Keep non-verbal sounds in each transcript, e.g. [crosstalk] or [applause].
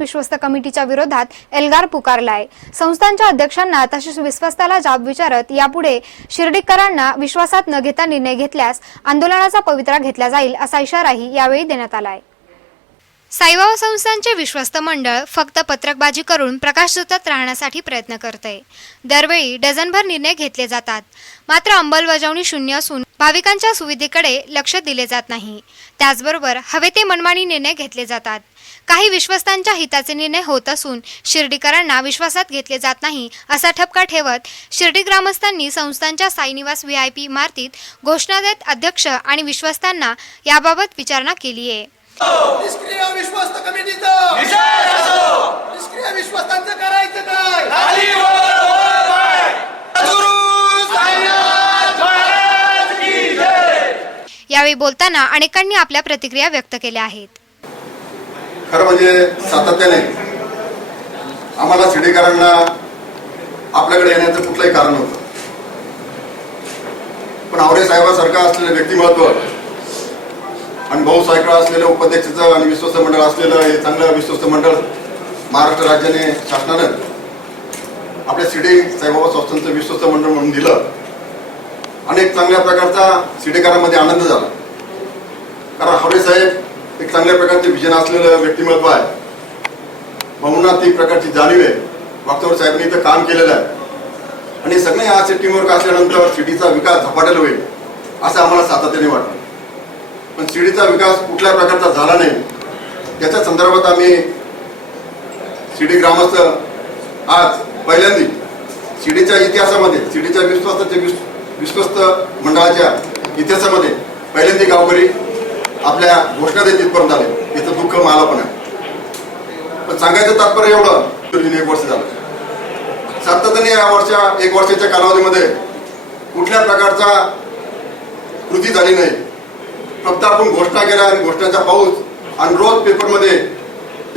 विश्वस्त कमिटीच्या विरोधात एल्गार पुकारलाय. संस्थांच्या अध्यक्षांना तसेच विश्वस्ताला जाब विचारत यापुढे शिर्डीकरांना विश्वासात न घेता निर्णय घेतल्यास आंदोलनाचा पवित्रा घेतला जाईल असा इशाराही यावेळी देण्यात आलाय. साईबाबा संस्थांचे विश्वस्त मंडळ फक्त पत्रकबाजी करून प्रकाशझोतात राहण्यासाठी प्रयत्न करते दरवेळी डझनभर निर्णय घेतले जातात. मात्र अंमलबजावणी शून्य असून भाविकांच्या सुविधेकडे लक्ष दिले जात नाही. त्याचबरोबर हवे ते मनमानी निर्णय घेतले जातात. काही विश्वस्तांच्या हिताचे निर्णय होत असून शिर्डीकरांना विश्वासात घेतले जात नाही असा ठपका ठेवत शिर्डी ग्रामस्थांनी संस्थांच्या साईनिवास व्ही आय पी इमारतीत घोषणा देत अध्यक्ष आणि विश्वस्तांना याबाबत विचारणा केली आहे. निष्क्रिय विश्वस्त कमिटीचं! निष्क्रिय विश्वस्तांचं करायचं काय? सद्गुरू साईनाथ महाराज की जय. यावेळी बोलताना अनेकांनी आपल्या प्रतिक्रिया व्यक्त केल्या आहेत. खरं म्हणजे सातत्याने आम्हाला शिडेकरांना आपल्याकडे येण्याचं कुठलंही कारण नव्हतं. पण आवरे साहेबासारखं असलेलं व्यक्तिमत्व आणि भाऊसाहेब असलेलं उपाध्यक्षाचं आणि विश्वस्त मंडळ असलेलं हे चांगलं विश्वस्त मंडळ महाराष्ट्र राज्याने शासनानं आपल्या शिडे साईबाबा संस्थांचं विश्वस्त मंडळ म्हणून दिलं. अनेक चांगल्या प्रकारचा शिडेकरांमध्ये आनंद झाला. कारण हावरे साहेब एक चांगल्या प्रकारचे विजन असलेलं व्यक्तिमत्व आहे. भाऊंना ती प्रकारची जाणीव आहे. वागतोर साहेबांनी इथं काम केलेलं आहे. आणि सगळे आज टीमवर्क असल्यानंतर सिटीचा विकास झपाट्याला होईल असं आम्हाला सातत्याने वाटतं. पण शिडीचा विकास कुठल्या प्रकारचा झाला नाही त्याच्या संदर्भात आम्ही शिडी ग्रामस्थ आज पहिल्यांदी शिडीच्या इतिहासामध्ये शिडीच्या विश्वासाच्या विश्व विश्वस्त मंडळाच्या इतिहासामध्ये पहिल्यांदा गावकरी आपल्या घोषणा देत तिथपर्यंत आले. याचं दुःख मला पण आहे. पण सांगायचं तात्पर्य एवढं एक वर्ष झालं. सातत्याने या वर्षा एक वर्षाच्या कालावधीमध्ये कुठल्या प्रकारचा कृती झाली नाही. फक्त आपण घोषणा केल्या आणि घोषणाचा पाऊस आणि रोज पेपरमध्ये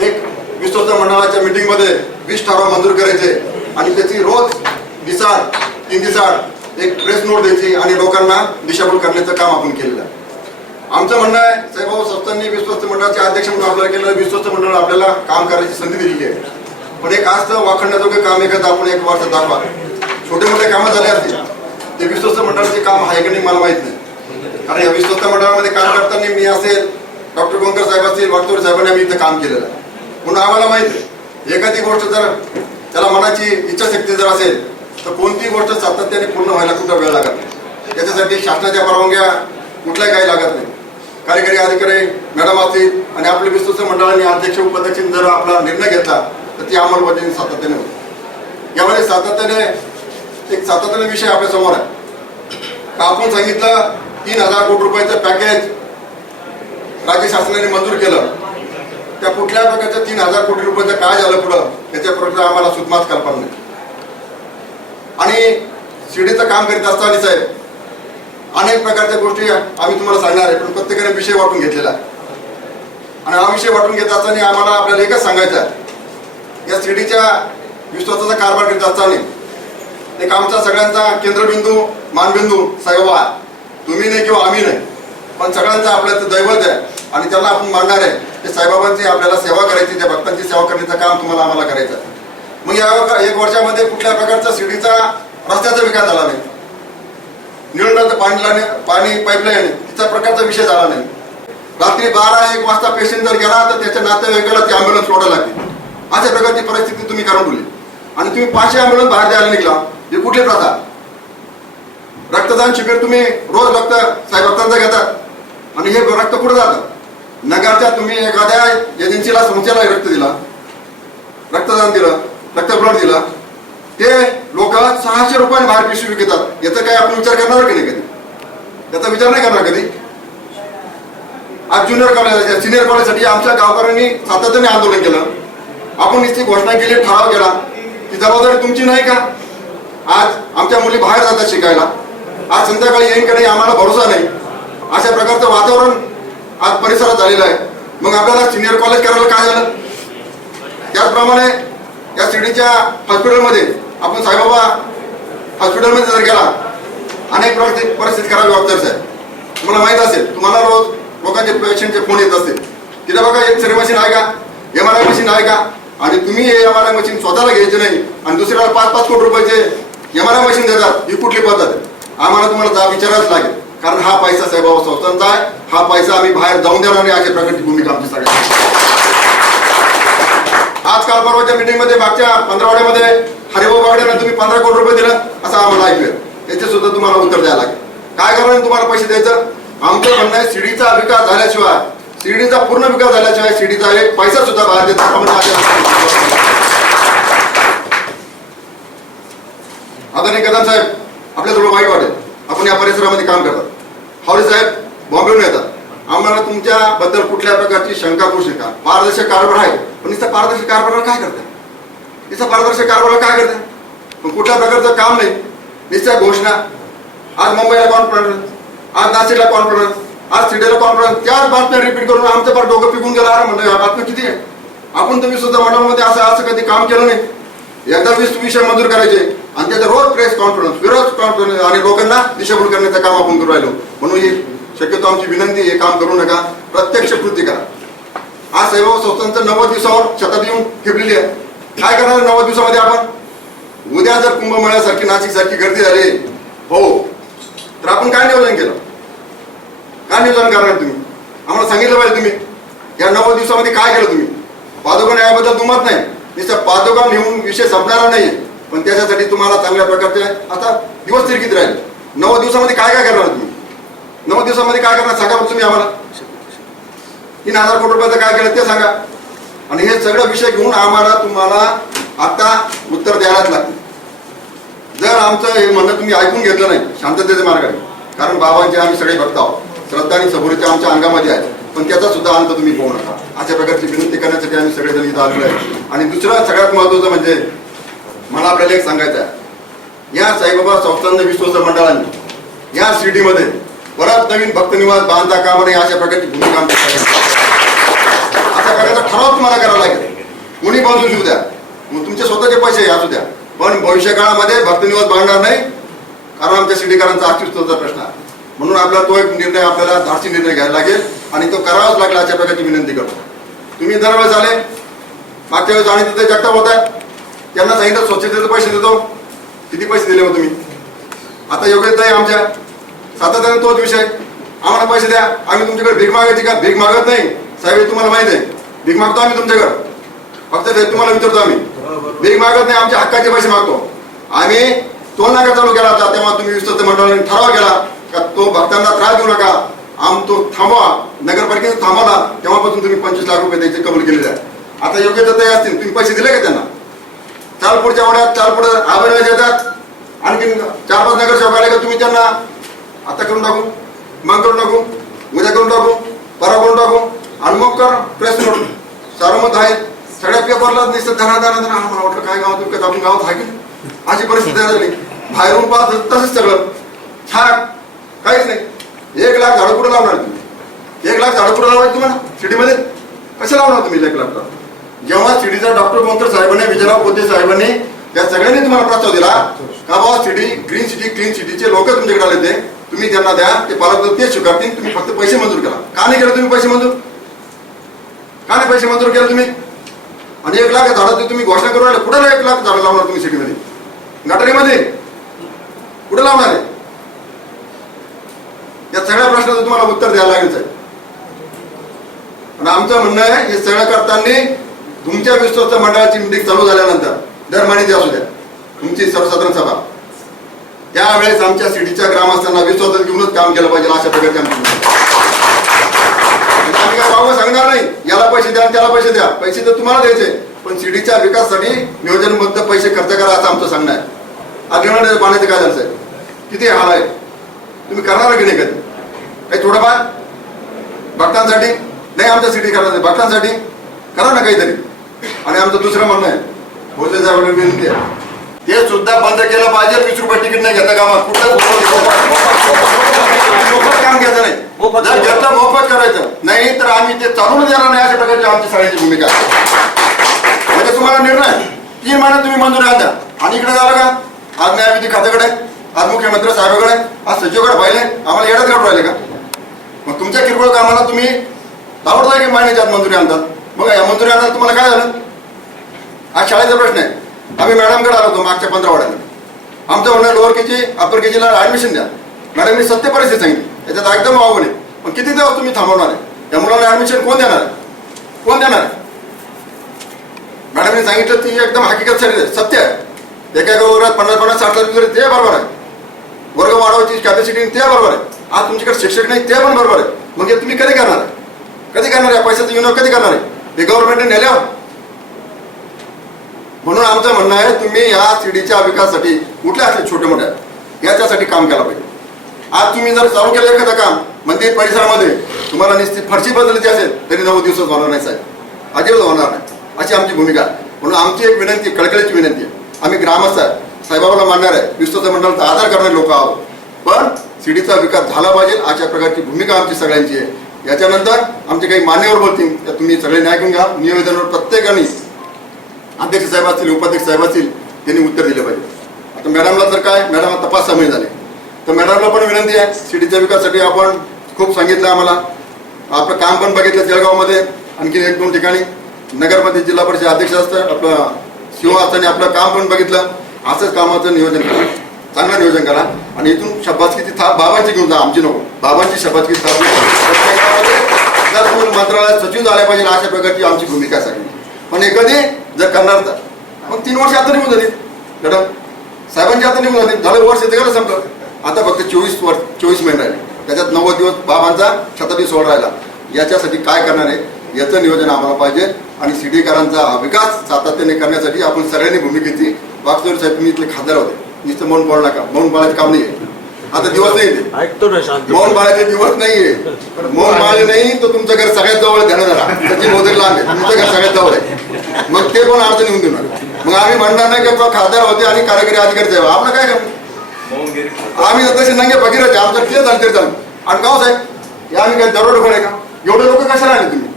एक विश्वस्त मंडळाच्या मीटिंगमध्ये वीस ठराव मंजूर करायचे आणि त्याची रोज दिसाड तीन दिसाड एक प्रेस नोट द्यायची आणि लोकांना दिशाभूल करण्याचं काम आपण केलेलं आहे. आमचं म्हणणं आहे साईबाबा संस्थांनी विश्वस्त मंडळाचे अध्यक्ष म्हणून आपल्याला केलं विश्वस्त मंडळ आपल्याला काम करायची संधी दिलेली आहे. पण एक आज वाखडण्याजोगे काम एखादं आपण एक वर्ष दाखवा. छोटे मोठे कामं झाले असतील ते विश्वस्त मंडळाचे काम आहे की नाही मला माहीत नाही. कारण या विश्वस्त मंडळामध्ये काम करताना मी असेल डॉक्टर गोंकर साहेब असतील वागतोर साहेबांनी आम्ही इथं काम केलेलं आहे. म्हणून आम्हाला माहीत आहे एखादी गोष्ट जर त्याला मनाची इच्छाशक्ती जर असेल तर कोणतीही गोष्ट सातत्याने पूर्ण व्हायला कुठं वेळ लागत नाही. त्याच्यासाठी शासनाच्या परवानग्या कुठल्याही काही लागत नाही. कार्यकारी अधिकारी मॅडम असतील आणि आपल्या विश्वस्त मंडळाने अध्यक्ष उपाध्यक्षांनी जर आपला निर्णय घेतला तर ती अंमलबजावणी सातत्याने होती यामध्ये सातत्याने एक सातत्याने विषय आपल्यासमोर आहे. आपण सांगितलं तीन हजार कोटी रुपयाचं पॅकेज राज्य शासनाने मंजूर केलं. त्या कुठल्या प्रकारच्या तीन हजार कोटी रुपयाचं काय झालं पुढं त्याच्या प्रकारे आम्हाला सुतमाच कल्पना नाही. आणि शिडीचं काम करीत असताना साहेब अनेक प्रकारच्या गोष्टी आम्ही तुम्हाला सांगणार आहे पण प्रत्येकाने विषय वाटून घेतलेला आहे. आणि हा विषय वाटून घेत असताना आम्हाला आपल्याला एकच सांगायचं आहे. या शिडीच्या विश्वासाचा कारभार करीत असताना एक आमचा सगळ्यांचा केंद्रबिंदू मानबिंदू साईबाबा तुम्ही नाही किंवा आम्ही नाही पण सगळ्यांचं आपल्याचं दैवत आहे आणि त्याला आपण मानणार आहे. ते साईबाबांची आपल्याला सेवा करायची त्या भक्तांची सेवा करण्याचं काम तुम्हाला आम्हाला करायचं आहे. मग या एक वर्षामध्ये कुठल्या प्रकारचा शिर्डीचा रस्त्याचा विकास झाला नाही. निळण्याचं पाणी लावणे पाणी पाईपलाईन तिचा प्रकारचा विषय झाला नाही. रात्री बारा एक वाजता पेशंट जर गेला तर त्याच्या नातेवाईकाला ती अँब्युलन्स सोडायला लागते अशा प्रकारची परिस्थिती तुम्ही करून दिली. आणि तुम्ही पाचशे अँब्युलन्स बाहेर द्यायला निघला. हे कुठली प्रथा? रक्तदान शिबिर तुम्ही रोज रक्त साहेब रक्तांचा घेतात आणि हे रक्त कुठे जातं? नगरच्या तुम्ही एखाद्या एजन्सीला संस्थेला रक्त दिला. रक्तदान दिलं रक्त ब्लड दिलं. ते लोक सहाशे रुपयाने बाहेर पिशवी विकतात. याचा काय आपण विचार करणार की नाही कधी? याचा विचार नाही करणार कधी? आज ज्युनियर कॉलेज सिनियर कॉलेजसाठी आमच्या गावकऱ्यांनी सातत्याने आंदोलन केलं. आपण इथे घोषणा केली ठराव केला. ती जबाबदारी तुमची नाही का? आज आमच्या मुली बाहेर जातात शिकायला. आज संध्याकाळी येईन का नाही आम्हाला भरोसा नाही. अशा प्रकारचं वातावरण आज परिसरात झालेलं आहे. मग आपल्याला सिनियर कॉलेज करायला काय झालं? त्याचप्रमाणे या शिर्डीच्या हॉस्पिटलमध्ये आपण साईबाबा हॉस्पिटलमध्ये जर गेला अनेक प्रकारची परिस्थिती करावी वाटतं साहेब. तुम्हाला माहीत असेल तुम्हाला रोज लोकांचे पेशंटचे फोन येत असतील. तिथे बघा एक मशीन आहे का? एम आर आय मशीन आहे का? आणि तुम्ही हे एम आर आय मशीन स्वतःला घ्यायचे नाही आणि दुसऱ्याला पाच पाच कोटी रुपयाचे एम आर आय मशीन देतात ही कुठली पद्धत आहे? आम्हाला तुम्हाला जा विचारायच लागेल. कारण हा पैसा साहेबाबा संस्थांचा आहे. हा पैसा आम्ही बाहेर जाऊन देणार नाही अशा प्रकारची भूमिका आमची सगळ्यांची. आज काल परवाच्या मीटिंगमध्ये मागच्या पंधरावड्यामध्ये हरिभाऊ बागड्यांना तुम्ही पंधरा कोटी रुपये दिलं असं आम्हाला ऐकलं. याचे सुद्धा तुम्हाला उत्तर द्यायला लागेल. काय कारण तुम्हाला पैसे द्यायचं? आमचं म्हणणं आहे शिडीचा विकास झाल्याशिवाय सीडीचा पूर्ण विकास झाल्याशिवाय सीडीचा एक पैसा सुद्धा बाहेर देत नाही. आदरणीय कदम साहेब आपल्या थोडं वाईट वाटेल आपण या परिसरामध्ये काम करतात. हावडे साहेब बॉम्बेहून येतात. आम्हाला तुमच्या बद्दल कुठल्या प्रकारची शंका करू शका पारदर्शक कारभार आहे. पण इथं पारदर्शक कारभाराला काय करताय इथं पारदर्शक कारभाराला काय करताय पण कुठल्या प्रकारचं काम नाही. निश्चय घोषणा. आज मुंबईला कॉन्फरन्स आज नाशिकला कॉन्फरन्स आज सिटीला कॉन्फरन्स त्याच बातम्या रिपीट करून आमचं पण डोकं पिकून गेलं. अरे म्हणलं या बातम्या किती आहे? आपण तुम्ही सुद्धा मंडळामध्ये असं असं कधी काम केलं नाही. एकदा वीस विषय मंजूर करायचे. आणि त्याचा रोज प्रेस कॉन्फरन्स विरोध कॉन्फरन्स आणि लोकांना दिशाभूल करण्याचं काम आपण करू राहिलो. म्हणून शक्यतो आमची विनंती हे काम करू नका. प्रत्यक्ष कृती करा. आज सेवा संस्थांचं नव्वद दिवसावर शताब्दी येऊन ठेपलेली आहे. काय करणार नव्वद दिवसामध्ये आपण? उद्या जर कुंभमेळ्यासारखी नाशिक सारखी गर्दी झाली हो. तर आपण काय नियोजन केलं? काय नियोजन करणार तुम्ही? आम्हाला सांगितलं पाहिजे तुम्ही. या नव्वद दिवसामध्ये काय केलं तुम्ही? पादुका न्यायाबद्दल दुमत नाही. नुसतं पादुका नेऊन विषय संपणारा नाही. पण त्याच्यासाठी तुम्हाला चांगल्या प्रकारचे आता दिवस तिरकीत राहील? नव्वद दिवसामध्ये काय काय करणार तुम्ही? नऊ दिवसामध्ये काय करणार? सांगा बरं तुम्ही आम्हाला. तीन हजार कोटी रुपयाचं काय केलं ते सांगा. आणि हे सगळं विषय घेऊन आम्हाला तुम्हाला आता उत्तर द्यायलाच लागते जर आमचं हे म्हणणं तुम्ही ऐकून घेतलं नाही शांततेच्या मार्गाने कारण बाबांचे आम्ही सगळे भक्त आहोत. श्रद्धा आणि सबुरीच्या आमच्या अंगामध्ये आहे पण त्याचा सुद्धा अंत तुम्ही पाहू नका. अशा प्रकारची विनंती करण्यासाठी आम्ही सगळेजण इथं आलेलो आहे. आणि दुसरं सगळ्यात महत्वाचं म्हणजे मला आपल्याला एक सांगायचं आहे. या साईबाबा संस्थान विश्वस्त मंडळांनी या सिटीमध्ये परत नवीन भक्तनिवास बांधता कामा नये अशा प्रकारची भूमिका अशा प्रकारचा ठराव तुम्हाला करावा लागेल. कोणी बांधून देऊ द्या. मग तुमचे स्वतःचे पैसे असू द्या. पण भविष्य काळामध्ये भक्तनिवास बांधणार नाही कारण आमच्या सिटीकरांचा अस्तित्वाचा प्रश्न आहे. म्हणून आपला तो एक निर्णय आपल्याला धाडसी निर्णय घ्यायला लागेल आणि तो करावाच लागला अशा प्रकारची विनंती करतो. तुम्ही दरवेळेस आले. मागच्या वेळेस आणि तिथे जगताप होत्या त्यांना सांगितलं स्वच्छतेचे पैसे देतो. किती पैसे दिले मग तुम्ही? आता योग्यता आहे आमच्या. सातत्याने तोच विषय. आम्हाला पैसे द्या. आम्ही तुमच्याकडे भीक मागायची का? भीक मागत नाही. साहेब तुम्हाला माहिती आहे. भीक मागतो आम्ही तुमच्याकडे. फक्त ते तुम्हाला विचारतो आम्ही. भीक मागत नाही आमच्या हक्काचे पैसे मागतो. आम्ही तो नाका चालू केला होता तेव्हा तुम्ही विश्वस्त मंडळाने ठराव केला का तो भक्तांना त्रास देऊ नका. आम तो थांबवा. नगरपालिकेने थांबवला. तेव्हापासून तुम्ही पंचवीस लाख रुपये द्यायचे कबूल केलेले आहे. आता योग्य तर ते असतील. तुम्ही पैसे दिले का त्यांना? चाल पुढच्या वड्यात चाल पुढे आभार देतात आणखीन चार पाच नगरसेवक आले का तुम्ही त्यांना? आता करून टाकू. मग करून टाकू. उद्या करून टाकू. परवा करून टाकू. आणि मग कर. प्रेस नोट सार्वमत आहे सगळ्या पेपरला दिसतं धरा धरा धरा. मला वाटलं काय गावात तुमच्या आपण गावात आहे की अशी परिस्थिती झाली. बाहेरून पाहत तसंच सगळं. छान. काहीच नाही. एक लाख झाडं कुठं लावणार तुम्ही? एक लाख झाडं कुठं लावायची तुम्हाला? सिटीमध्ये कसे लावणार तुम्ही एक लाख जेव्हा सिटीचा डॉक्टर गोंतर साहेबांनी विजयराव पोते साहेबांनी या सगळ्यांनी तुम्हाला प्रस्ताव दिला का बाबा सिटी ग्रीन सिटी क्लीन सिटीचे लोक तुमच्याकडे आले ते तुम्ही त्यांना द्या ते पालक ते स्वीकारतील तुम्ही फक्त पैसे मंजूर करा. का नाही केलं तुम्ही पैसे मंजूर? का नाही पैसे मंजूर केलं तुम्ही? आणि एक लाख झाडं तुम्ही घोषणा करून राहिले. कुठे एक लाख झाडं लावणार तुम्ही सिटीमध्ये? गटारीमध्ये कुठे लावणार आहे? या सगळ्या प्रश्नाचं तुम्हाला उत्तर द्यायला लागेल साहेब. आणि आमचं म्हणणं आहे हे सगळं करताना तुमच्या विश्वस्त मंडळाची मिटिंग चालू झाल्यानंतर दर महिन्याची असू द्या. तुमची सर्वसाधारण सभा. त्यावेळेस आमच्या सिटीच्या ग्रामस्थांना विश्वासात घेऊनच काम केलं पाहिजे अशा प्रकारचे आम्ही काय बाबा सांगणार नाही. याला पैसे द्या त्याला पैसे द्या. पैसे तर तुम्हाला द्यायचे. पण सिटीच्या विकासासाठी नियोजनबद्ध पैसे खर्च करा असं आमचं सांगणं आहे. अग्निवाण्याच्या पाण्याचं काय झालं साहेब? किती हाल आहे? तुम्ही करणार की नाही कधी? काही थोडंफार? भक्तांसाठी? नाही आमच्या सिटी करणार नाही. भक्तांसाठी? करा ना काहीतरी. आणि आमचं दुसरं म्हणणं आहे. भोसले साहेबांना विनंती आहे. ते सुद्धा बंद केलं पाहिजे. वीस रुपये तिकीट नाही घेता कामात कुठं मोफत काम घ्यायचं नाही. जर घेतलं मोफत करायचं. नाही तर आम्ही ते चालून देणार नाही अशा प्रकारची आमची सगळ्याची भूमिका. आहे म्हणजे तुम्हाला निर्णय तीन महिन्यात तुम्ही मंजुरी आणता आणि इकडे झालं का? आज न्यायविधी खात्याकडे आज मुख्यमंत्री साहेबाकडे आज सचिवकडे पाहिले आम्हाला येण्यात काढून राहिले का? मग तुमच्या किरकोळ कामाला तुम्ही ताबडतोब एक महिन्याच्या आत मंजुरी आणतात? मग या मंजुरी आणायला तुम्हाला काय झालं? हा शाळेचा प्रश्न आहे. आम्ही मॅडमकडे आलो होतो मागच्या पंधरा वाड्याला. आमचं म्हणणं लोअर केजी अप्पर केजीला ऍडमिशन द्या. मॅडम मी सत्य परिस्थिती सांगितली. त्याच्यात एकदम अवघड आहे. पण किती दिवस तुम्ही थांबवणार आहे? या मुलाला ऍडमिशन कोण देणार आहे? कोण देणार आहे? मॅडमने सांगितलं ती एकदम हकीकत सांगितलं सत्य आहे. एका एका वर्गात पन्नास पन्नास साठ लाख वगैरे ते बरोबर आहे. वर्ग वाढवायची कॅपॅसिटी ते बरोबर आहे. आज तुमच्याकडे शिक्षक नाही ते पण बरोबर आहे. मग हे तुम्ही कधी करणार आहे? कधी करणार आहे? पैशाचं युनियन कधी करणार आहे? हे गव्हर्नमेंटने नेल्यावर म्हणून आमचं म्हणणं आहे तुम्ही या सीडीच्या विकासासाठी कुठल्या असतील छोट्या मोठ्या याच्यासाठी काम केलं पाहिजे. आज तुम्ही जर चालू केलं एखादं काम मंदिर परिसरामध्ये तुम्हाला निश्चित फरशी बदलायची असेल तरी नऊ दिवसात होणार नाही साहेब. अजिबात होणार नाही. अशी आमची भूमिका. आहे म्हणून आमची एक विनंती कळकळीची विनंती आहे. आम्ही ग्रामस्थ आहे. साहेबाबाला मानणार आहे. विश्वास मंडळाचा आधार करणारे लोक आहोत. पण सीडीचा विकास झाला पाहिजे अशा प्रकारची भूमिका आमची सगळ्यांची आहे. याच्यानंतर आमचे काही मान्यवर बोलतील तर तुम्ही सगळे ऐकून घ्या. निवेदनावर प्रत्येकाने अध्यक्ष साहेब असतील उपाध्यक्ष साहेब असतील त्यांनी उत्तर दिले पाहिजे. आता मॅडमला तर काय? मॅडम आता पाच सहा महिने झाले. तर मॅडमला पण विनंती आहे सिटीच्या विकासासाठी आपण खूप सांगितलं आम्हाला. आपलं काम पण बघितलं जळगावमध्ये आणखी एक दोन ठिकाणी. नगरमध्ये जिल्हा परिषद अध्यक्ष असतं आपलं शिव असताना आपलं काम पण बघितलं. असंच कामाचं नियोजन करा. चांगलं नियोजन करा. आणि इथून शबासकीची थाप बाबांची घेऊन जा आमची नको. बाबांची शबासकी थाप प्रत्येक गावामध्ये मंत्रालयात सचिव झाल्या पाहिजे अशा प्रकारची आमची भूमिका सगळी पण हे कधी जर करणार तर. मग तीन वर्ष आता निघून झाली मॅडम साहेबांची आता निघून झाली झालं वर्ष ते गेलं संपलं आता फक्त चोवीस वर्ष चोवीस महिने राहिले. त्याच्यात नव्वद दिवस बाबांचा शताब्दी सोहळा राहिला. याच्यासाठी काय करणार आहे? याचं नियोजन आम्हाला पाहिजे आणि सिडीकरांचा विकास सातत्याने करण्यासाठी आपण सगळ्यांनी भूमिकेची वागचौर साहेब तुम्ही इथले खासदार होते. नुसतं म्हणून बोलू नका. म्हणून बोलायचं काम नाही आहे आता दिवस नाही. ते ऐकतो ना शांत. मौन बाळाचे दिवस नाहीये. मौन बाळ नाही तर तुमचं घर सगळ्यात जवळ ध्यान धरा सचिन मोदक लांब आहे. तुमचं घर सगळ्यात जवळ आहे. मग ते कोण अडचण येऊन देणार? मग आम्ही म्हणणार नाही की खासदार होते आणि कार्यकारी अधिकारी साहेब. आपलं काय आम्ही तसे नंगे फकीर होते. आमचं ते झालं तरी चालू आणि गाव साहेब हे आम्ही काय दरोड आहे का? एवढे लोक कशाला आले तुम्ही?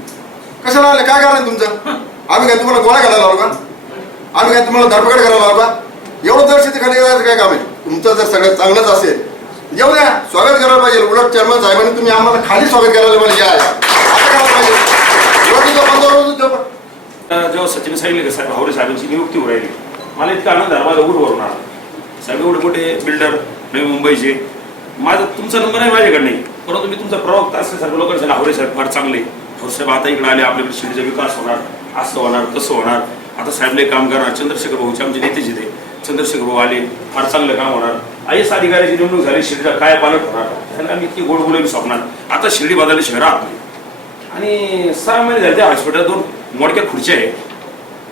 कशाला आले? काय कारण तुमचं? आम्ही काय तुम्हाला गोळा घालायला लावू का? आम्ही काय तुम्हाला धरपकड करायला लावू का? एवढं जर शेती खाली काय काम आहे? तुमचं जर सगळं चांगलंच असेल येऊ द्या स्वागत करायला पाहिजे. उलट चेअरमन साहेबांनी तुम्ही आम्हाला खाली स्वागत करायला पाहिजे. या जेव्हा सचिन सांगितले का साहेब हावरे साहेबांची नियुक्ती होऊ राहिली. मला इतका आनंद झाला माझा उर आला. साहेब एवढे मोठे बिल्डर नवी मुंबईचे. माझा तुमचा नंबर आहे माझ्याकडे नाही परंतु मी तुमचा प्रवक्ता असं सर्व लोकांना सांगा हावरे साहेब फार चांगले. हावरे साहेब आता इकडे आले आपल्याकडे शिडीचा विकास होणार असं होणार तसं होणार. आता साहेबले काम करणार. चंद्रशेखर भाऊचे आमचे नेतेचे ते चंद्रशेखर भाऊ आले फार चांगलं काम होणार. आय एस अधिकाऱ्याची नेमणूक झाली शिर्डीचा काय पालक होणार? त्यांना आम्ही इतकी गोड बोलून स्वप्नात आता शिर्डी बदलली शहरात. आणि सहा महिने झाले त्या हॉस्पिटलात दोन मोडक्या खुर्च्या आहे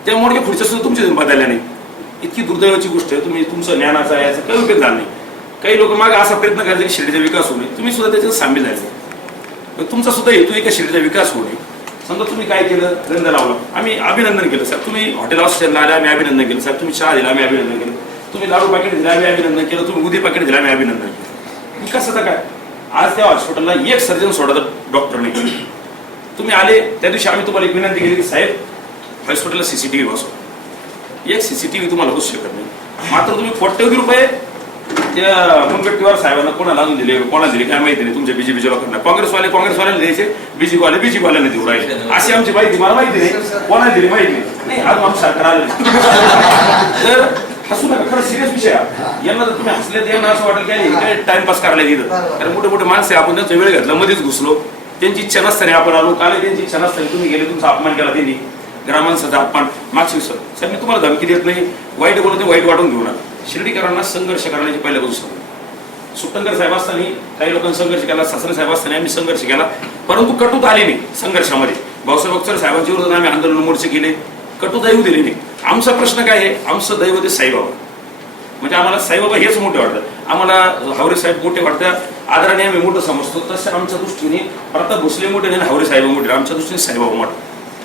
त्या मोडक्या खुर्च्या सुद्धा तुमच्या बदलल्या नाही इतकी दुर्दैवाची गोष्ट आहे. तुम्ही तुमचं ज्ञानाचा याचा काही उपयोग झाला नाही. काही लोक मागे असा प्रयत्न करायचे की शिर्डीचा विकास होऊ नये. तुम्ही सुद्धा त्याच्यात सामील झाले. तुमचा सुद्धा हेतू आहे का शिर्डीचा विकास होऊ नये. समजा तुम्ही काय केलं? गंध लावला. आम्ही अभिनंदन केलं साहेब. तुम्ही हॉटेल ऑस्ट्रेलला आले आम्ही अभिनंदन केलं साहेब. तुम्ही चहा दिला आम्ही अभिनंदन केलं. तुम्ही लाडू पाकिट दिला आम्ही अभिनंदन केलं. तुम्ही उदी पाकिट दिला आम्ही अभिनंदन केलं. विकासाचं काय? आज त्या हॉस्पिटलला एक सर्जन सोडा तर डॉक्टर नाही तुम्ही आले त्या दिवशी आम्ही तुम्हाला एक विनंती केली की साहेब हॉस्पिटलला सीसीटीव्ही बसवा. एक सीसीटीव्ही तुम्हाला बसू शकत नाही. मात्र तुम्ही कोट्यवधी रुपये त्या मुनगट्टीवार साहेबांना कोणाला आणून दिले कोणाला दिले काय माहिती नाही तुमच्या बीजेपीच्या लोकांना. काँग्रेसवाले काँग्रेसवाल्याला द्यायचे बीजेपी वाले बीजेपी वाल्याला देऊ राहिले अशी आमची माहिती मला माहिती नाही. कोणाला दिली माहिती नाही. नाही आज आमचं सरकार आलं [laughs] तर हसू नका खरं सिरियस विषय आहे. यांना जर तुम्ही हसले तर यांना असं वाटेल की अरे काय टाइमपास करायला गेलं. कारण मोठे मोठे माणसं आहे, आपण त्यांचा वेळ घेतला मध्येच घुसलो. त्यांची इच्छा नसताना आपण आलो. काल त्यांची इच्छा नसताना तुम्ही गेले तुमचा अपमान केला त्यांनी. ग्रामांचा अपमान. मागची सर साहेब मी तुम्हाला धमकी देत नाही. वाईट बोलतो वाईट वाटून घेऊ नका शिर्डीकरांना संघर्ष करण्याची पहिल्यापासून सवय सुट्टंकर साहेब असताना काही लोकांनी संघर्ष केला. सासरे साहेब असताना आम्ही संघर्ष केला. परंतु कटुता आली नाही संघर्षामध्ये. भाऊसाहेब अक्षर साहेबांच्या विरोधात आम्ही आंदोलन मोर्चे केले. कटु दैव दिली नाही. आमचा प्रश्न काय आहे? आमचं दैव ते साईबाबा. म्हणजे आम्हाला साईबाबा हेच मोठे वाटतात. आम्हाला हावरे साहेब मोठे वाटतात. आदराने आम्ही मोठं समजतो. तसं आमच्या दृष्टीने प्रताप भोसले मोठे नाही हावरे साहेब मोठे. आमच्या दृष्टीने साईबाबा मोठे.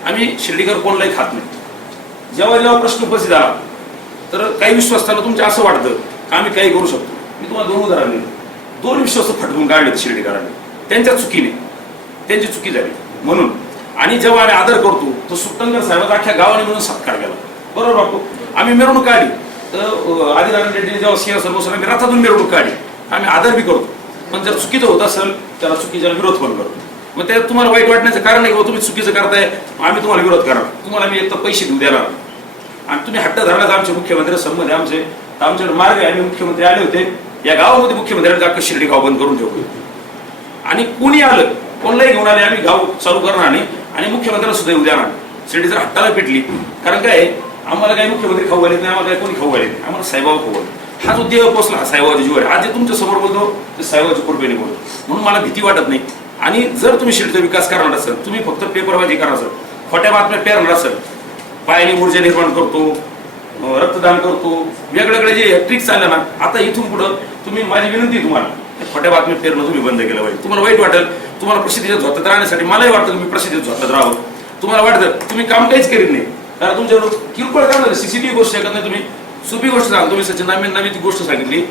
आम्ही शिर्डीकर कोणलाही खात नाही. जेव्हा जेव्हा प्रश्न उपस्थित आला तर काही विश्वासताना तुमच्या असं वाटतं का आम्ही काही करू शकतो? मी तुम्हाला दोन उदाहरण दिलं दोन विश्वास फटकून काढले शिर्डीकरांनी. त्यांच्या चुकीने. त्यांची चुकी झाली. म्हणून आणि जेव्हा आम्ही आदर करतो तर सुट्टंगर साहेबांचा अख्ख्या गावाने मिळून सत्कार केला. बरोबर बापू? आम्ही मिरवणूक काढली. तर आदिनारायण रेड्डीने जेव्हा सिंह सर्वस्व आम्ही रथातून मिरवणूक काढली. आम्ही आदर बी करतो. पण जर चुकीचं होत असेल त्याला चुकीचा विरोध पण करतो. मग त्यात तुम्हाला वाईट वाटण्याचं कारण नाही की हो, तुम्ही चुकीचं करताय आम्ही तुम्हाला विरोध करा तुम्हाला मी एक तर पैसे देऊ देणार आणि तुम्ही हट्ट धरण्याचा आमचे मुख्यमंत्री संबंध आहे आमचे. तर आमच्याकडे मार्ग आहे. आम्ही मुख्यमंत्री आले होते. या गावामध्ये मुख्यमंत्र्यांचा अख्खं शिर्डी गाव बंद करून ठेवतो आणि कुणी आलं कोणलाही घेऊन आले आम्ही गाव चालू करणार नाही. आणि मुख्यमंत्र्यांना सुद्धा उद्या देणार शिर्डी जर हट्टाला पेटली कारण काय? आहे, आम्हाला काही मुख्यमंत्री खाऊ घालीत नाही आम्हाला काही कोणी खाऊ घालीत नाही. आम्हाला साहेबाबा खाऊ हा जो देव पोचला हा साईबाबाचा जीव आज जे तुमच्यासमोर बोलतो ते साईबाबाच्या कृपेने बोलतो. म्हणून मला भीती वाटत नाही. आणि जर तुम्ही शिर्डीचा विकास करणार असाल तुम्ही फक्त पेपरबाजी करणार असाल खोट्या बातम्या पेरणार असाल पायाने ऊर्जा निर्माण करतो रक्तदान करतो वेगवेगळे जे ट्रिक्स आल्या ना आता इथून पुढं तुम्ही माझी विनंती तुम्हाला. खोट्या बातमी पेरणं तुम्ही बंद केलं पाहिजे. तुम्हाला वाईट वाटेल. तुम्हाला प्रसिद्धीच्या झोतात राहण्यासाठी मलाही वाटतं तुम्ही मी प्रसिद्धीत झोतात राहावं. तुम्हाला वाटतं तुम्ही काम काहीच करीत नाही. कारण तुमच्याकडं किरकोळ काम झालं सीसीटीव्ही गोष्ट ऐकत नाही तुम्ही. सोपी गोष्ट सांगा तुम्ही सचिन. नवीन नवीन ती गोष्ट सांगितली.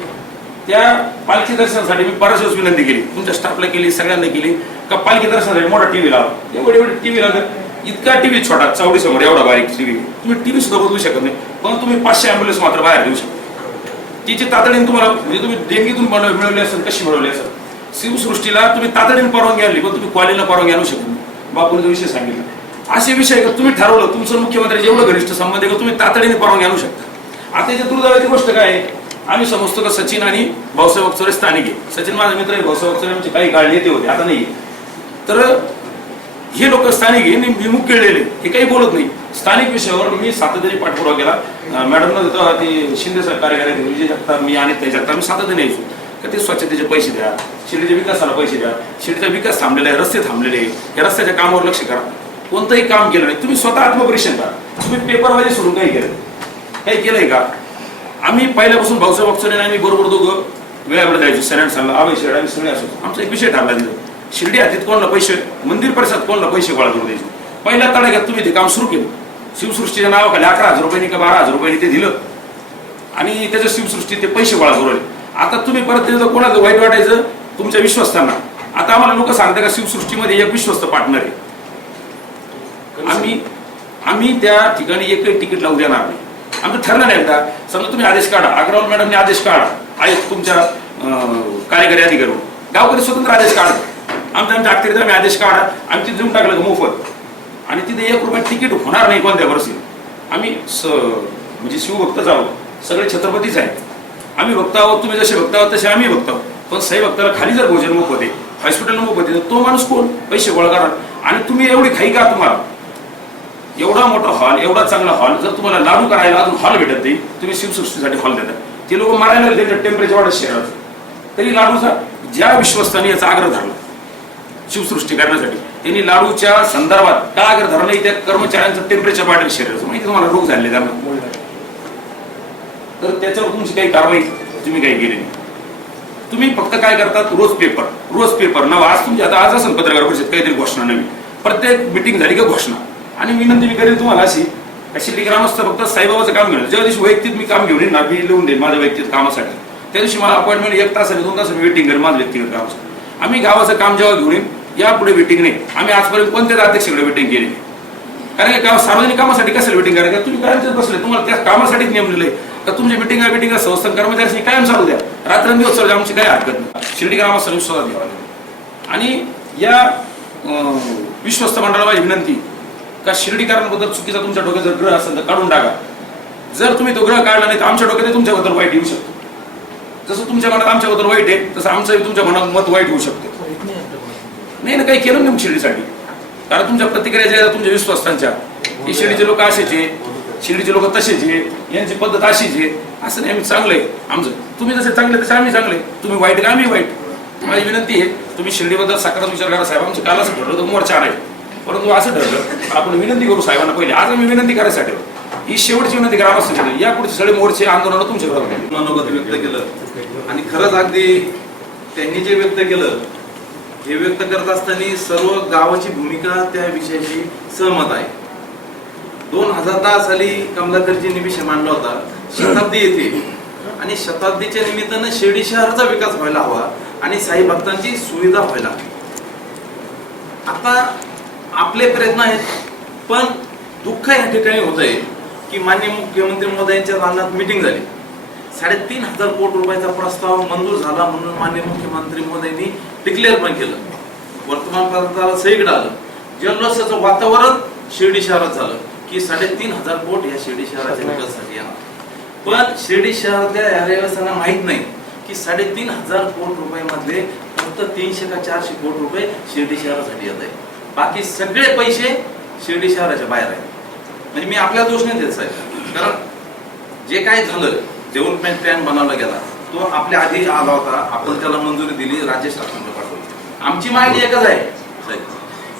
त्या पालखी दर्शनासाठी मी बऱ्याच दिवस विनंती केली. तुमच्या स्टाफला केली सगळ्यांना केली. का पालखी दर्शनासाठी मोठा टीव्ही लावा. एवढे एवढे टीव्ही लागत इतका टीव्ही छोटा चावडी समोर एवढा बारीक टीव्ही तुम्ही टीव्ही सुद्धा बदलू शकत नाही. पण तुम्ही पाचशे अँब्युलन्स मात्र बाहेर देऊ शकता. तिची तातडीने तुम्हाला म्हणजे तुम्ही देणगीतून मिळवली असेल कशी मिळवली असेल? शिवसृष्टीला तुम्ही तातडीने परवानगी आणली पण तुम्ही क्वालीला परवानगी आणू शकत नाही. जो विषय सांगितला. असे विषय का तुम्ही ठरवलं तुमचं मुख्यमंत्री जेवढं घनिष्ठ संबंध आहे का तुम्ही तातडीने परवानगी आणू शकता. आता याच्या दुर्दैवाची गोष्ट काय आहे? आम्ही समजतो का सचिन आणि भाऊसाहेब अक्षरे स्थानिक आहे. सचिन माझा मित्र आहे भाऊसाहेब अक्षरे आमचे काही काळ नेते होते आता नाही तर हे लोक स्थानिक आहे विमुख केलेले हे काही बोलत नाही. स्थानिक विषयावर मी सातत्याने पाठपुरावा केला. मॅडमनं तेव्हा ते शिंदे साहेब कार्यालय विजय जगताप मी आणि ते जगताप मी सातत्याने यायचो. का ते स्वच्छतेचे पैसे द्या शिर्डीच्या विकासाला पैसे द्या. शिर्डीचा विकास थांबलेला आहे रस्ते थांबलेले आहे. या रस्त्याच्या कामावर लक्ष करा. कोणतंही काम केलं नाही. तुम्ही स्वतः आत्मपरीक्षण करा. तुम्ही पेपरवाजी सोडून काही केलं काही केलंय का? आम्ही पहिल्यापासून भाऊसाहेब अक्षरे आम्ही बरोबर दोघं वेळावर जायचो. सॅनॅट सांगला आवे शेड आम्ही सगळे असतो. आमचा एक विषय ठरला तिथं. शिर्डी हातीत कोणाला पैसे? मंदिर परिसरात कोणाला पैसे गोळा करून द्यायचे? पहिल्या तडाख्यात तुम्ही ते काम सुरू केलं. शिवसृष्टीच्या नावाखाली अकरा हजार रुपयांनी का बारा हजार रुपयांनी ते दिलं. आणि त्याच्या शिवसृष्टीत ते पैसे गोळा करू आता तुम्ही परत त्याचं कोणाचं वाईट वाटायचं तुमच्या विश्वस्तांना आता आम्हाला लोक सांगतात का शिवसृष्टीमध्ये एक विश्वस्त पार्टनर आहे. आम्ही आम्ही त्या ठिकाणी एकही तिकीट लावू देणार नाही. आमचं ठरलं नाही एकदा. समजा तुम्ही आदेश काढा. अग्रवाल मॅडमने आदेश काढा. आहेत तुमच्या कार्यकारी अधिकारी गावकरी स्वतंत्र आदेश काढा. आमच्या आमच्या अखत्यारीत आम्ही आदेश काढा. आम्ही तिथे देऊन टाकलं मोफत? आणि तिथे एक रुपये तिकीट होणार नाही कोणत्या वर्षी? आम्ही स म्हणजे शिवभक्तच आहोत. सगळे छत्रपतीच आहेत. आम्ही भक्त आहोत तुम्ही जसे भक्त आहोत तसे आम्ही भक्त आहोत. पण साई भक्ताला खाली जर भोजन मोफत आहे हॉस्पिटल मोफत आहे तर तो माणूस कोण? पैसे गोळा करणार. आणि तुम्ही एवढी खाई का तुम्हाला? एवढा मोठा हॉल एवढा चांगला हॉल जर तुम्हाला लागू करायला अजून हॉल भेटत नाही तुम्ही शिवसृष्टीसाठी हॉल देता. ते लोक मारायला देतात टेम्परेचर वाढत शहरात. तरी लाडूचा ज्या विश्वस्तांनी याचा आग्रह धरला शिवसृष्टी करण्यासाठी. त्यांनी लाडूच्या संदर्भात का अगर धरला नाही त्या कर्मचाऱ्यांचं टेम्परेचर वाढेल शरीराचं माहिती तुम्हाला? रोग झाले त्यांना तर त्याच्यावर तुमची काही कारवाई तुम्ही काही केली नाही. तुम्ही फक्त काय करतात? रोज पेपर रोज पेपर नव आज तुमची आता आज असेल पत्रकार परिषद काहीतरी घोषणा नवीन प्रत्येक मिटिंग झाली का घोषणा? आणि विनंती मी करेन तुम्हाला अशी का शिर्डी ग्रामस्थ फक्त साईबाबाचं काम घेऊन. ज्या दिवशी वैयक्तिक मी काम घेऊन येईन ना मी लिहून देईन माझ्या वैयक्तिक कामासाठी. त्या दिवशी मला अपॉइंटमेंट एक तास आणि दोन तास वेटिंग करेन माझं व्यक्तिगत कामासाठी आम्ही गावाचं काम जेव्हा घेऊन येईन यापुढे वेटिंग नाही. आम्ही आजपर्यंत कोणत्याच अध्यक्षाकडे वेटिंग केली कारण की गाव सार्वजनिक कामासाठी कशाला वेटिंग करायचं? तुम्ही करायचं बसले तुम्हाला त्या कामासाठीच नेमलेलं आहे तर तुमच्या मिटिंग मिटिंग संस्थान कर्मचारी कायम चालू द्या. रात्रंदिवस चालू द्या आमची काही हरकत नाही. शिर्डी ग्रामस्थ विश्वासात घ्यावा आणि या विश्वस्त मंडळाला माझी विनंती का शिर्डीकरांबद्दल चुकीचा तुमच्या डोक्यात जर ग्रह असेल तर काढून टाका. जर तुम्ही तो ग्रह काढला नाही तर आमच्या डोक्यात तुमच्याबद्दल वाईट येऊ शकतो. जसं तुमच्या मनात आमच्याबद्दल वाईट आहे तसं आमचं तुमच्या मनात मत वाईट होऊ शकते. नाही ना काही केलं नाही शिर्डीसाठी. कारण तुमच्या प्रतिक्रिया ज्या तुमच्या विश्वासांच्या. ही शिर्डीचे लोक असेचे शिर्डीचे लोक तसेच आहे. यांची पद्धत अशीच आहे. असं नाही आम्ही चांगलं आहे आमचं. तुम्ही जसे चांगले तसे आम्ही चांगले. तुम्ही वाईट का आम्ही वाईट? माझी विनंती आहे तुम्ही शिर्डीबद्दल सकारात्मक विचार करा साहेब आमचं काल असं ठरलं तर मोर्चा आहे. परंतु असं ठरलं आपण विनंती करू साहेबांना पहिले. आज आम्ही विनंती करायसाठी ही शेवटची विनंती करा या पुढचे सगळे मोर्चे आंदोलन तुमच्याकडे मनोगत व्यक्त केलं. आणि खरंच अगदी त्यांनी जे व्यक्त केलं हे व्यक्त करत असताना सर्व गावाची भूमिका त्या विषयाशी सहमत आहे. दोन हजार दहा साली कमलाकरजींनी विषय मांडला होता. शताब्दी येते. आणि शताब्दीच्या निमित्तानं शिर्डी शहराचा विकास व्हायला हवा आणि साई भक्तांची सुविधा व्हायला हवी. आता आपले प्रयत्न आहेत पण दुःख या ठिकाणी होत आहे की मान्य मुख्यमंत्री महोदयांच्या दालनात मिटिंग झाली. साडेतीन हजार कोटी रुपयाचा प्रस्ताव मंजूर झाला म्हणून मान्य मुख्यमंत्री महोदयांनी डिक्लेअर पण केलं. वर्तमानपत्राला सहीकडे आलं. जल्लोषाचं वातावरण शिर्डी शहरात झालं की साडेतीन हजार कोट या शिर्डी शहराच्या विकासासाठी येणार पण शिर्डी शहरातल्या या रहिवाशांना माहीत नाही की साडेतीन हजार कोट रुपयामधले फक्त तीनशे का चारशे कोट रुपये शिर्डी शहरासाठी येत आहे बाकी सगळे पैसे शिर्डी शहराच्या बाहेर आहेत. म्हणजे मी आपल्या दोष नाही देत साहेब कारण जे काय झालं डेव्हलपमेंट प्लॅन बनवला गेला तो आपल्या आधी आला होता. आपण त्याला मंजुरी दिली राज्य शासनाला पाठवली. आमची मागणी एकच आहे साहेब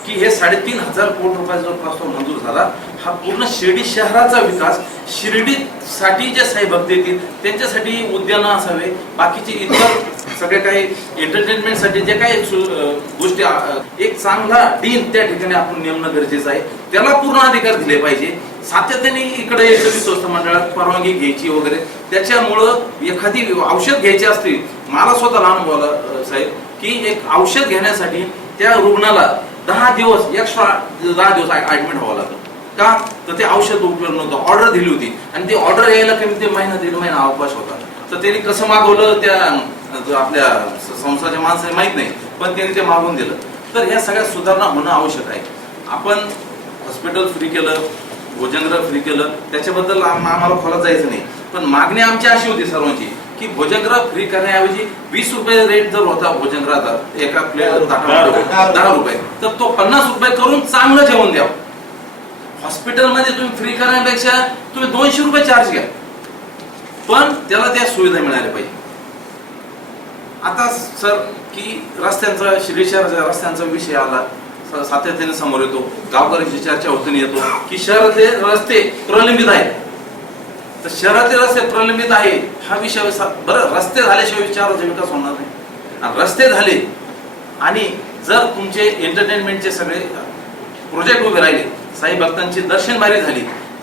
की हे साडेतीन हजार कोटी रुपयाचा जो प्रस्ताव मंजूर झाला हा पूर्ण शिर्डी शहराचा विकास शिर्डीसाठी जे साहेब भक्त येतील त्यांच्यासाठी उद्यानं असावे. बाकीचे इतर सगळे काही एंटरटेनमेंटसाठी जे काही गोष्टी एक चांगला डीन त्या ठिकाणी आपण नेमणं गरजेचं आहे. त्याला पूर्ण अधिकार दिले पाहिजे. सातत्याने इकडे यायचं विश्वस्त मंडळात परवानगी घ्यायची वगैरे. त्याच्यामुळं एखादी औषध घ्यायची असतील मला स्वतःला अनुभव आला साहेब की एक औषध घेण्यासाठी त्या रुग्णाला दहा दिवस एक्स्ट्रा दहा दिवस ऍडमिट व्हावं लागतं. का? तर ते औषध उपलब्ध नव्हतं. ऑर्डर दिली होती. आणि ती ऑर्डर यायला कमी ते महिना दीड महिना अवकाश होता. तर त्यांनी कसं मागवलं त्या जो आपल्या संस्थाच्या माणसाने माहीत नाही. पण त्यांनी ते मागून दिलं. तर या सगळ्या सुधारणा होणं आवश्यक आहे. आपण हॉस्पिटल फ्री केलं भोजनगृह फ्री केलं त्याच्याबद्दल आम- आम्हाला खोलात जायचं नाही. पण मागणी आमची अशी होती सर्वांची की भोजनगृह फ्री करण्याऐवजी वीस रुपये रेट जर होता भोजनगृहाचा एका प्लेट दहा रुपये. तर तो पन्नास रुपये करून चांगलं जेवण द्यावं हॉस्पिटलमध्ये तुम्ही फ्री करण्यापेक्षा तुम्ही दोनशे रुपये चार्ज घ्या. पण त्याला त्या सुविधा मिळाल्या पाहिजे. आता सर की रस्त्यांचा शहराच्या रस्त्यांचा विषय आला. सातत्याने समोर येतो. गावकऱ्यांची चर्चा होतून येतो. की शहरातले रस्ते प्रलंबित आहेत. तर शहरातले रस्ते प्रलंबित आहे हा विषय बरं रस्ते झाल्याशिवाय विचाराचा विकास होणार नाही. रस्ते झाले आणि जर तुमचे एंटरटेनमेंटचे सगळे प्रोजेक्ट उभे राहिले साई भक्तांची दर्शन बारी झाली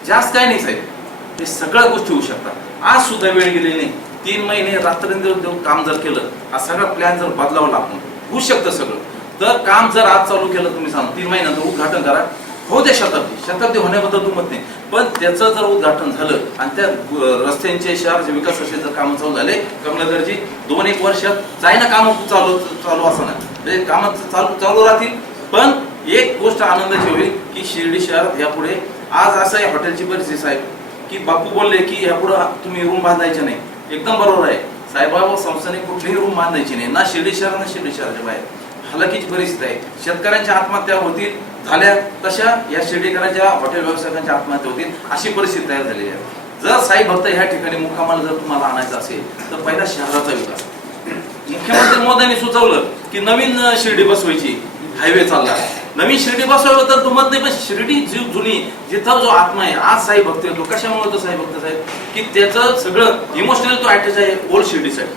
जास्त काय नाही साहेब हे सगळ्या गोष्टी होऊ शकतात. आज सुद्धा वेळ गेलेली नाही. तीन महिने रात्रंदिवस देऊन काम जर केलं हा सगळा प्लॅन जर बदलावला आपण होऊ शकतं सगळं. तर काम जर आज चालू केलं तुम्ही सांग तीन महिन्यानंतर उद्घाटन करा. हो दे शताब्दी शताब्दी होण्याबद्दल दुमत नाही. पण त्याचं जर उद्घाटन झालं आणि त्या रस्त्यांचे शहराचे विकासाचे जर कामं चालू झाले कमलाकरजी दोन एक वर्षात जाईना कामं चालू चालू असं म्हणजे कामं चालू चालू राहतील. पण एक गोष्ट आनंदाची होईल की शिर्डी शहरात यापुढे आज असं आहे हॉटेलची परिस्थिती साहेब की बापू बोलले की यापुढे तुम्ही रूम बांधायचे नाही. एकदम बरोबर आहे. साहेबाबा संस्थेने कुठलीही रूम बांधायची नाही. ना शिर्डी शहर ना शिर्डी शहराच्या बाहेर. हलाखीची परिस्थिती आहे शेतकऱ्यांच्या आत्महत्या होतील झाल्या तशा या शिर्डीकरांच्या हॉटेल व्यावसायिकांच्या आत्महत्या होतील अशी परिस्थिती तयार झालेली आहे. जर साई भक्त ह्या ठिकाणी मुक्कामाला जर तुम्हाला आणायचं असेल तर पहिला शहराचा विकास. मुख्यमंत्री मोदींनी सुचवलं की नवीन शिर्डी बसवायची हायवे चालला नवीन शिर्डी बसवलं तर तुम्हाला नाही पण शिर्डी जी जुनी जिथं जो आत्मा आहे आज साई भक्त येतो. कशामुळे तो साई भक्त साहेब? की त्याचं सगळं इमोशनल तो अटॅच आहे ओल्ड शिर्डीसाठी.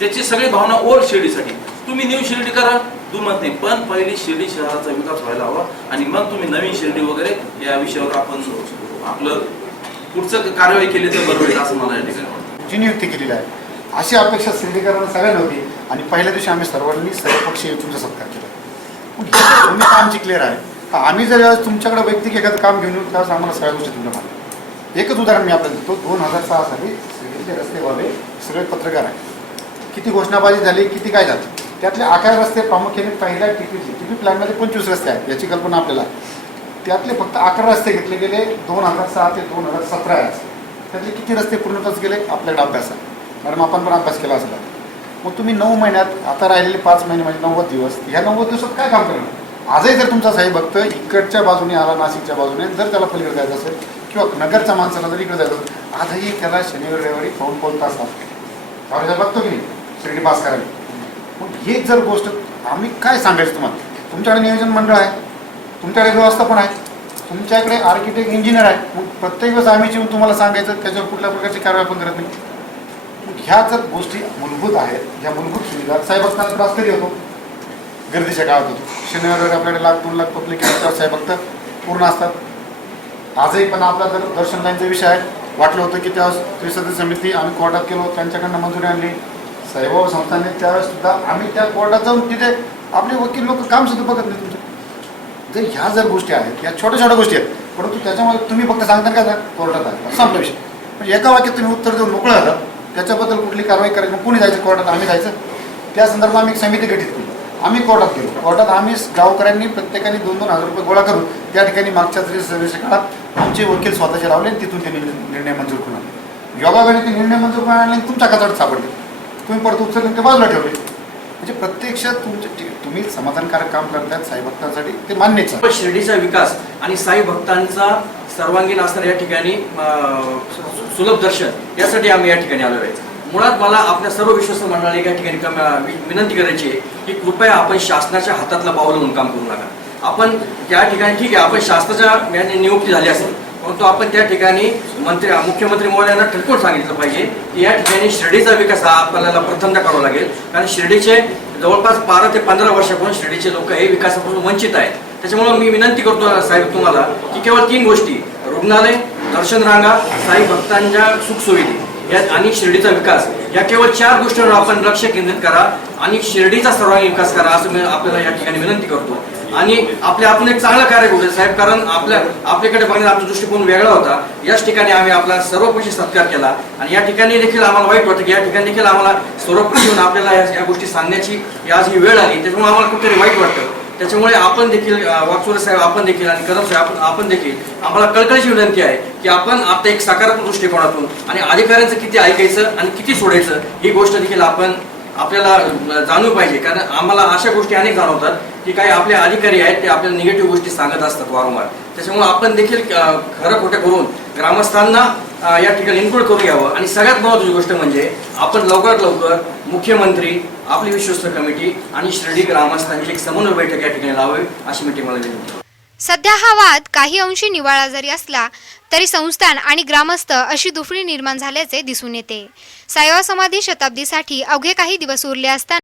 त्याची सगळी भावना ओल्ड शिर्डीसाठी. तुम्ही न्यू शिर्डी करा. दुमत नाही पण पहिली शिर्डी शहराचा विकास व्हायला हवा आणि मग तुम्ही नवीन शिर्डी वगैरे या विषयावर आपण आपलं पुढचं कारवाई केली तर बरोबर आहे असं मला या ठिकाणी वाटतं. जी नियुक्ती केलेली आहे. अशी अपेक्षा शिर्डीकरांना सगळ्यांना होती आणि पहिल्या दिवशी आम्ही सर्वांनी सर्वपक्षीय तुमचा सत्कार केला. मग भूमिका आमची क्लिअर आहे. आम्ही जर तुमच्याकडे वैयक्तिक एखादं काम घेऊन येऊ त्यावेळेस आम्हाला सगळ्या गोष्टी तुमच्या मान्य एकच उदाहरण मी आपल्याला देतो. दोन हजार सहा साली शिर्डीचे रस्तेवाले सगळे पत्रकार आहे किती घोषणाबाजी झाली किती काय झालं? त्यातले अकरा रस्ते प्रामुख्याने पहिल्या टिपी टिपी प्लॅनमध्ये पंचवीस रस्ते आहेत याची कल्पना आपल्याला. त्यातले फक्त अकरा रस्ते घेतले गेले दोन हजार सहा ते दोन हजार सतरा आहे त्यातले किती रस्ते पूर्णतच गेले? आपल्याकडे अभ्यास आहे मॅडम आपण पण अभ्यास केला असला. मग तुम्ही नऊ महिन्यात आता राहिलेले पाच महिने म्हणजे नव्वद दिवस ह्या नव्वद दिवसात काय काम करणार? आजही जर तुमचा साहेब भक्त इकडच्या बाजूने आला नाशिकच्या बाजूने जर त्याला पलीकडे जायचं असेल किंवा नगरच्या माणसाला जर इकडे जायचं असेल आजही त्याला शनिवार रविवारी पाऊन पाऊन तास लागतो बघतो की नाही? शिर्डी पास करायला. मग हे जर गोष्ट आम्ही काय सांगायचं तुम्हाला? तुमच्याकडे नियोजन मंडळ आहे. तुमच्याकडे व्यवस्थापन आहे. तुमच्याकडे आर्किटेक्ट इंजिनियर आहे. मग प्रत्येक वेळेस आम्ही येऊन तुम्हाला सांगायचं त्याच्यावर कुठल्या प्रकारची कारवाई आपण करत नाही. मग ह्या जर गोष्टी मूलभूत आहेत ज्या मूलभूत सुविधा साहेब असताना त्रास कधी होतो. गर्दीच्या काळात होतो. शनिवार आपल्याकडे लाख दोन लाख पब्लिक साहेब फक्त पूर्ण असतात. आजही पण आपला जर दर्शन लाईनचा विषय आहे. वाटलं होतं की त्या त्रिसदस्य समिती आम्ही कोर्टात केलो त्यांच्याकडनं मंजुरी आणली. साईबाबा हो, संस्थाने त्यावेळेस सुद्धा आम्ही त्या कोर्टात जाऊन तिथे आपले वकील लोक काम सुद्धा बघत नाही तुमचं. जर ह्या जर गोष्टी आहेत या छोट्या छोट्या गोष्टी आहेत परंतु त्याच्यामध्ये तुम्ही फक्त सांगता का झालं कोर्टात आहे संपला विषय. म्हणजे एका वाक्यात तुम्ही उत्तर देऊन मोकळं झालं त्याच्याबद्दल कुठली कारवाई करायची मग कुणी जायचं कोर्टात? आम्ही जायचं. त्या संदर्भात आम्ही एक समिती गठीत केली. आम्ही कोर्टात गेलो. कोर्टात आम्ही गावकऱ्यांनी प्रत्येकाने दोन दोन हजार रुपये गोळा करून त्या ठिकाणी मागच्या तरी सर्विस काळात आमचे वकील स्वतःचे लावले आणि तिथून ते निर्णय मंजूर करून आणले. योगावेळी ते निर्णय मंजूर करून आणले तुमच्या खात्यावर सापडले. तुम्ही परत उचलून ते बाजूला ठेवले. म्हणजे प्रत्यक्षात तुमचे तुम्ही समाधानकारक काम करतायत साईभक्तांसाठी ते मान्यच. आहे पण शिर्डीचा विकास आणि साई भक्तांचा सर्वांगीण असणार या ठिकाणी सुलभ दर्शन यासाठी आम्ही या ठिकाणी आलो आहे मुळात मला आपल्या सर्व विश्वस्त मंडळाला या ठिकाणी वि- विनंती करायची आहे की कृपया आपण शासनाच्या हातातला पावलं म्हणून काम करू नका. आपण त्या ठिकाणी ठीक आहे आपण शासनाच्या नियुक्ती झाली असेल परंतु आपण त्या ठिकाणी मंत्री मुख्यमंत्री महोदयांना ठरकून सांगितलं पाहिजे की या ठिकाणी शिर्डीचा विकास हा आपल्याला प्रथमता करावा लागेल. कारण शिर्डीचे जवळपास बारा ते पंधरा वर्षापासून शिर्डीचे लोक हे विकासापासून वंचित आहेत. त्याच्यामुळे मी विनंती करतो साहेब तुम्हाला की केवळ तीन गोष्टी रुग्णालय दर्शन रांगा साई भक्तांच्या सुखसुविधा या आणि शिर्डीचा विकास. या केवळ चार गोष्टींवर आपण लक्ष केंद्रित करा आणि शिर्डीचा सर्वांगीण विकास करा असं मी आपल्याला या ठिकाणी विनंती करतो. आणि आपल्या आपण एक चांगलं कार्य करू साहेब कारण आपल्या आपल्याकडे बघण्याचा आमचा दृष्टिकोन वेगळा होता. याच ठिकाणी आम्ही आपला सर्वपक्षी सत्कार केला. आणि या ठिकाणी देखील आम्हाला वाईट वाटतं की या ठिकाणी देखील आम्हाला सर्वपक्षी येऊन आपल्याला या गोष्टी सांगण्याची आज ही वेळ आली. त्याच्यामुळे आम्हाला कुठेतरी वाईट वाटतं. त्याच्यामुळे आपण देखील अं, साहेब आपण देखील आणि कदम साहेब आपण आपण देखील आम्हाला कळकळीची विनंती आहे की आपण आता एक सकारात्मक दृष्टिकोनातून आणि अधिकाऱ्यांचं किती ऐकायचं आणि किती सोडायचं ही गोष्ट देखील आपण आपल्याला अं, पाहिजे. कारण आम्हाला अशा गोष्टी अनेक जाणवतात की काही आपले अधिकारी आहेत ते आपल्याला निगेटिव्ह गोष्टी सांगत असतात वारंवार. त्याच्यामुळे आपण देखील खरं खोटं करून ग्रामस्थांना या ठिकाणी इन्क्लूड करून घ्यावं. आणि सगळ्यात महत्वाची गोष्ट म्हणजे आपण लवकरात लवकर मुख्यमंत्री आपली विश्वस्त कमिटी आणि शिर्डी ग्रामस्थांची एक समन्वय बैठक या ठिकाणी लावावी अशी मीटिंग मला विनंती सध्या हा वाद काही अंशी निवाळा जरी असला तरी संस्थान आणि ग्रामस्थ अशी दुफळी निर्माण झाल्याचे दिसून येते. सायवा समाधी शताब्दीसाठी अवघे काही दिवस उरले असताना